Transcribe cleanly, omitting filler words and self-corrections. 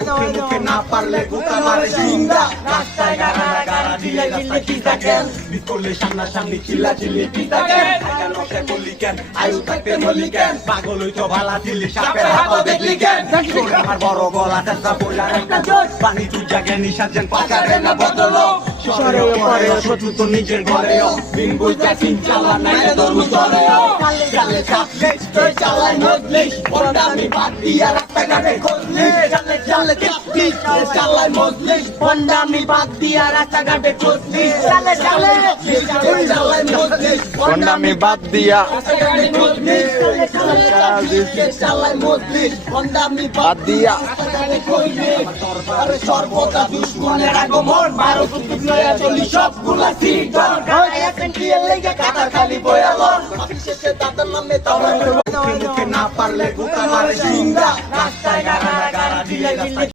মুখে না পারলে গোটা মারে সিংড়া রাস্তায় গাড়া গাড়া দিলে দিলে কি থাকেন বিকলে সামনাসামনি চিল্লা চিল্লি কি থাকেন কেন সে বলি কেন আয়ু থাকতে বলি কেন পাগল হইতো ভালা দিলি সাপের হাত দেখলি কেন আমার বড় গলা কাঁচা বইলার একটা জোট পানি তুই জাগে নিশাচেন পাচারে না বদলো শহরে পরে শত্রু তো নিজের ঘরেও দিন বুঝতে চিন চালা নাই তোর মুতরেও চালে চাপলে তুই চালাই মজলি বন্ডামি বাদ দিয়া রাস্তাঘাটে খোঁজলি চালে চালে চাপলি চালাই মজলি বন্ডামি বাদ দিয়া রাস্তাঘাটে খোঁজলি চালে চালে তুই চালাই মজলি বন্ডামি বাদ দিয়া রাস্তাঘাটে খোঁজলি চালে চালে চালাই মজলি বন্ডামি বাদ দিয়া রাস্তাঘাটে খোঁজলি আরে সর্বদা দুশমনের আগমন মারো কুতুব লয়া চলি সবগুলা সিটন গায়াছেন কি লেগে কাটা খালি বয়ালো শেষে দাদার নামে তাওয়া মুখে না পারলে গোটা মারে সিংড়া রাস্তায় গাড়া গাড়া দিলে